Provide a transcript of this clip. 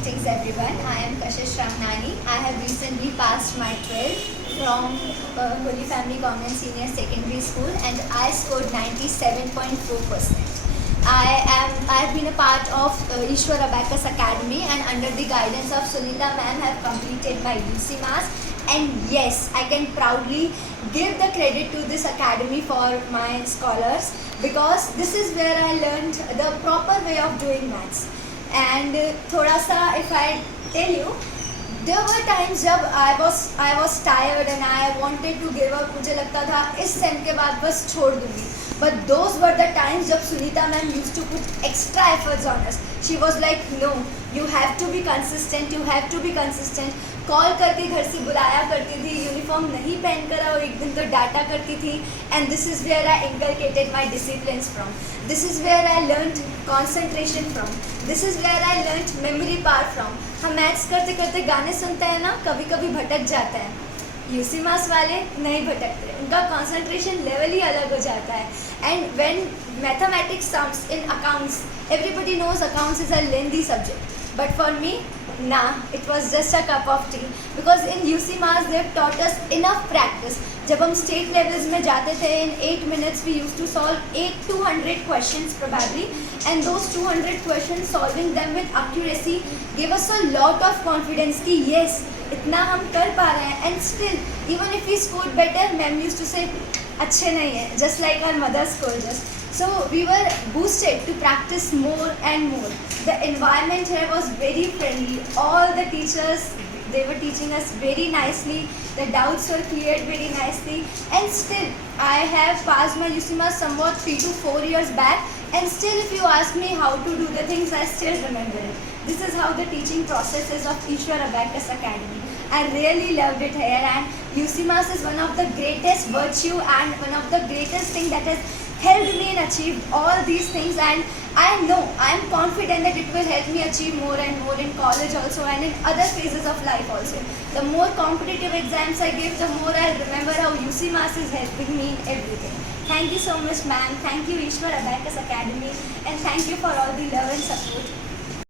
Greetings everyone. I am Kashish Ramnani. I have recently passed my 12th from Holy Family Convent Senior Secondary School and I scored 97.4%. I have been a part of Ishwar Abacus Academy and under the guidance of Sunita ma'am have completed my UC Mass, and yes, I can proudly give the credit to this academy for my scholars because this is where I learned the proper way of doing maths. And थोड़ा सा if I tell you, there were times जब I was tired and I wanted to give up. मुझे लगता था इस same के बाद बस छोड़ दूँगी. But those were the times जब Sunita ma'am used to put extra efforts on us. She was like, no, you have to be consistent, you have to be consistent. Call करके घर से बुलाया करती थी, यूनिफॉर्म नहीं पहन कर और एक दिन तो डांटा करती थी. And this is where I inculcated my disciplines from. This is where I learned concentration from. This is where I learned memory power from. हम मैथ्स करते करते गाने सुनते हैं ना, कभी कभी भटक जाते हैं. यूसी मास वाले नहीं भटकते, उनका कंसंट्रेशन लेवल ही अलग हो जाता है. And when mathematics comes in accounts, everybody knows accounts is a lengthy subject, but for me nah, it was just a cup of tea because in UC Mass they've taught us enough practice. जब हम state levels में जाते थे, in 8 minutes we used to solve 200 questions probably, and those 200 questions, solving them with accuracy gave us a lot of confidence कि yes, इतना हम कर पा रहे हैं. And still even if we scored better, ma'am used to say अच्छे नहीं है, just like our mother scolded us. So we were boosted to practice more and more. The environment here was very friendly. All the teachers, they were teaching us very nicely. The doubts were cleared very nicely. And still, I have passed my UC Mass somewhat 3 to 4 years back. And still, if you ask me how to do the things, I still remember it. This is how the teaching process is of Ishwar Abacus Academy. I really loved it here, and UC Mass is one of the greatest virtue and one of the greatest thing that has helped me and achieve all these things. And I know, I am confident that it will help me achieve more and more in college also and in other phases of life also. The more competitive exams I give, the more I remember how UC Mass is helping me in everything. Thank you so much, ma'am. Thank you, Ishwar Abacus Academy, and thank you for all the love and support.